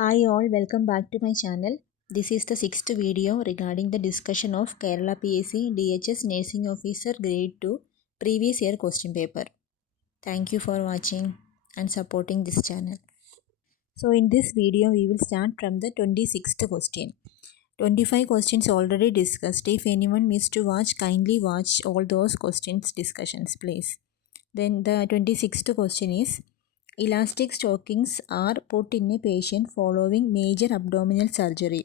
Hi all, welcome back to my channel. This is the sixth video regarding the discussion of Kerala PSC DHS Nursing Officer Grade 2 previous year question paper. Thank you for watching and supporting this channel. So in this video we will start from the 26th question. 25 questions already discussed. If anyone missed to watch, kindly watch all those questions discussions please. Then the 26th question is, elastic stockings are put in a patient following major abdominal surgery.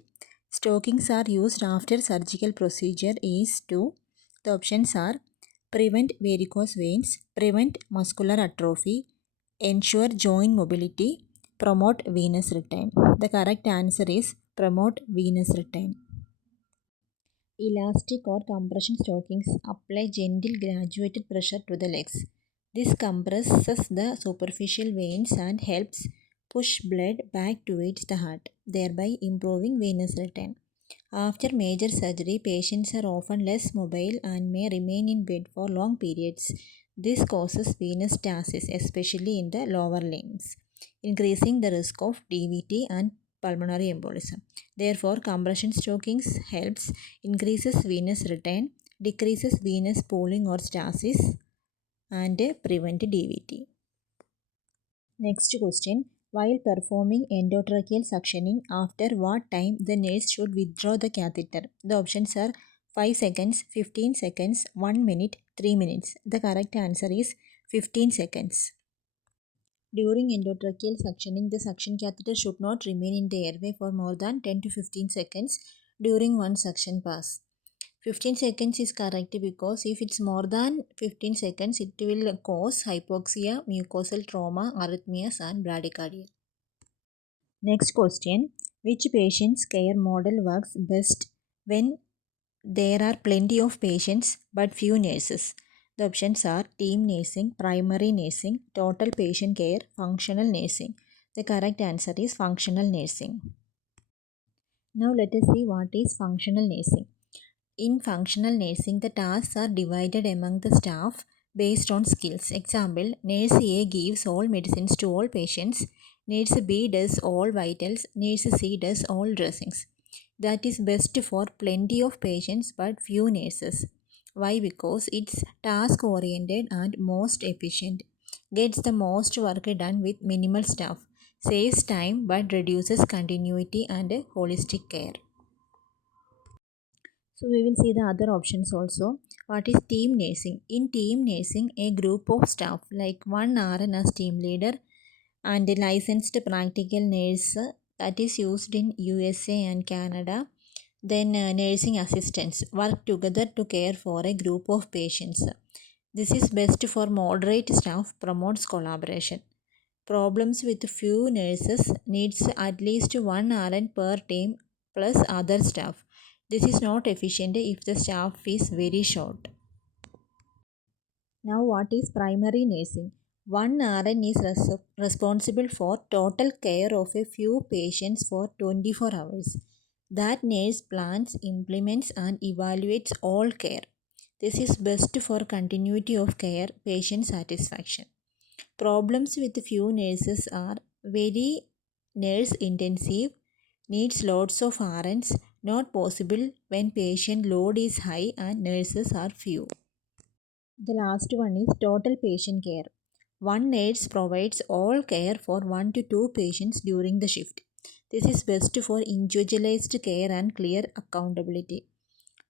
Stockings are used after surgical procedure is to, the options are prevent varicose veins, prevent muscular atrophy, ensure joint mobility, promote venous return. The correct answer is promote venous return. Elastic or compression stockings apply gentle graduated pressure to the legs. This compresses the superficial veins and helps push blood back towards the heart, thereby improving venous return. After major surgery, patients are often less mobile and may remain in bed for long periods. This causes venous stasis, especially in the lower limbs, increasing the risk of DVT and pulmonary embolism. Therefore, compression stockings helps increases venous return, decreases venous pooling or stasis, and prevent DVT. Next question. While performing endotracheal suctioning, after what time the nurse should withdraw the catheter? The options are 5 seconds, 15 seconds, 1 minute, 3 minutes. The correct answer is 15 seconds. During endotracheal suctioning, the suction catheter should not remain in the airway for more than 10 to 15 seconds during one suction pass. 15 seconds is correct because if it's more than 15 seconds, it will cause hypoxia, mucosal trauma, arrhythmias, and bradycardia. Next question. Which patient's care model works best when there are plenty of patients but few nurses? The options are team nursing, primary nursing, total patient care, functional nursing. The correct answer is functional nursing. Now let us see what is functional nursing. In functional nursing, the tasks are divided among the staff based on skills. Example, Nurse A gives all medicines to all patients, Nurse B does all vitals, Nurse C does all dressings. That is best for plenty of patients but few nurses. Why? Because it's task oriented and most efficient. Gets the most work done with minimal staff. Saves time but reduces continuity and holistic care. So we will see the other options also. What is team nursing? In team nursing, a group of staff like one RN as team leader and a licensed practical nurse that is used in USA and Canada. Then nursing assistants work together to care for a group of patients. This is best for moderate staff, promotes collaboration. Problems with few nurses needs at least one RN per team plus other staff. This is not efficient if the staff is very short. Now what is primary nursing? One RN is responsible for total care of a few patients for 24 hours. That nurse plans, implements and evaluates all care. This is best for continuity of care, patient satisfaction. Problems with few nurses are very nurse intensive, needs lots of RNs, not possible when patient load is high and nurses are few. The last one is total patient care. One nurse provides all care for 1 to 2 patients during the shift. This is best for individualized care and clear accountability.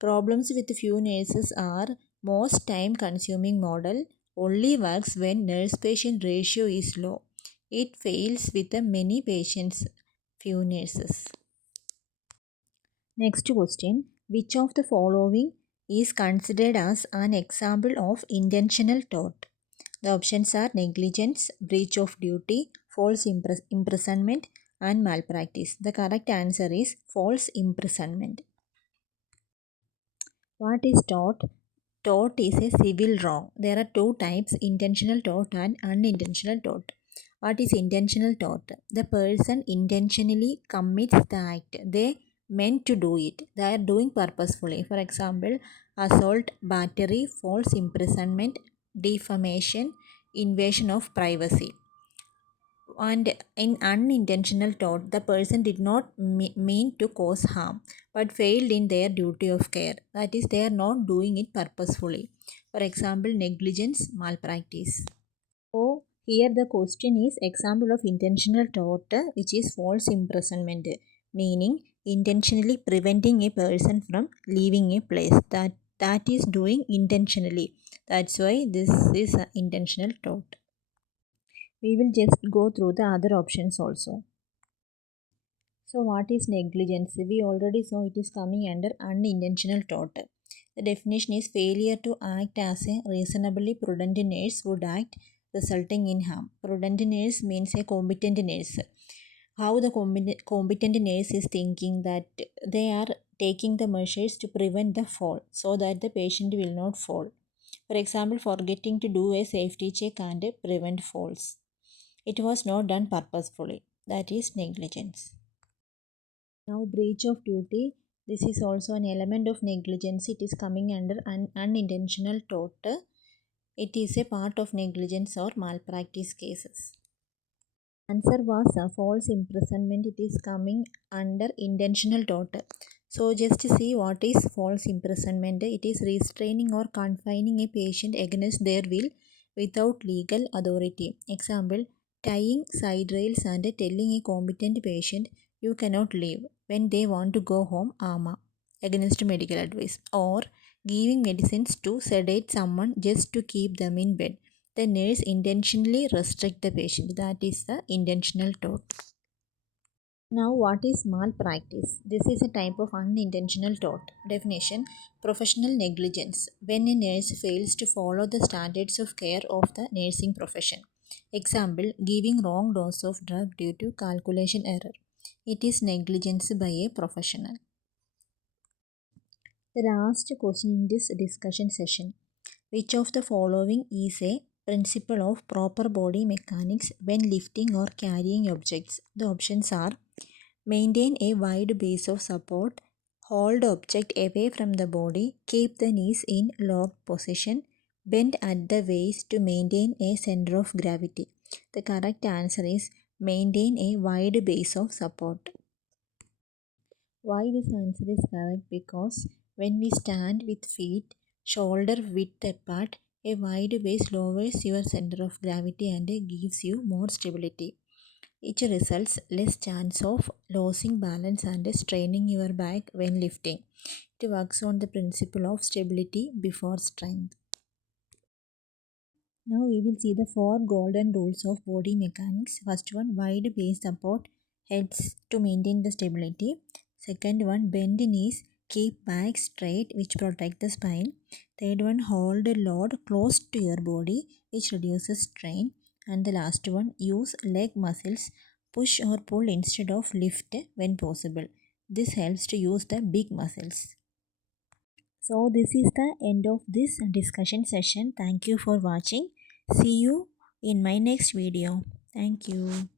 Problems with few nurses are most time consuming model, only works when nurse patient ratio is low. It fails with the many patients, few nurses. Next question. Which of the following is considered as an example of intentional tort? The options are negligence, breach of duty, false imprisonment, and malpractice. The correct answer is false imprisonment. What is tort? Tort is a civil wrong. There are two types, intentional tort and unintentional tort. What is intentional tort? The person intentionally commits the act. They meant to do it. They are doing purposefully. For example, assault, battery, false imprisonment, defamation, invasion of privacy. And in unintentional thought, the person did not mean to cause harm but failed in their duty of care. That is, they are not doing it purposefully. For example, negligence, malpractice. So here the question is example of intentional tort, which is false imprisonment, meaning intentionally preventing a person from leaving a place. That is doing intentionally. That's why this is an intentional tort. We will just go through the other options also. So what is negligence? We already saw it is coming under unintentional tort. The definition is failure to act as a reasonably prudent nurse would act, resulting in harm. Prudent nurse means a competent nurse. How the competent nurse is thinking that they are taking the measures to prevent the fall so that the patient will not fall. For example, forgetting to do a safety check and prevent falls. It was not done purposefully. That is negligence. Now, breach of duty. This is also an element of negligence. It is coming under an unintentional tort. It is a part of negligence or malpractice cases. Answer was a false imprisonment. It is coming under intentional tort. So, just to see what is false imprisonment. It is restraining or confining a patient against their will without legal authority. Example, tying side rails and telling a competent patient you cannot leave when they want to go home, AMA, against medical advice, or giving medicines to sedate someone just to keep them in bed. The nurse intentionally restrict the patient. That is the intentional tort. Now, what is malpractice? This is a type of unintentional tort. Definition: professional negligence. When a nurse fails to follow the standards of care of the nursing profession. Example: giving wrong dose of drug due to calculation error. It is negligence by a professional. The last question in this discussion session. Which of the following is a principle of proper body mechanics when lifting or carrying objects? The options are: maintain a wide base of support, hold object away from the body, keep the knees in locked position, bend at the waist to maintain a center of gravity. The correct answer is maintain a wide base of support. Why this answer is correct? Because when we stand with feet shoulder width apart, a wide base lowers your center of gravity and gives you more stability. It results less chance of losing balance and straining your back when lifting. It works on the principle of stability before strength. Now we will see the four golden rules of body mechanics. First one, wide base support helps to maintain the stability. Second one, bend knees, keep back straight, which protect the spine. Third one, hold a load close to your body, which reduces strain. And the last one, use leg muscles, push or pull instead of lift when possible. This helps to use the big muscles. So this is the end of this discussion session. Thank you for watching. See you in my next video. Thank you.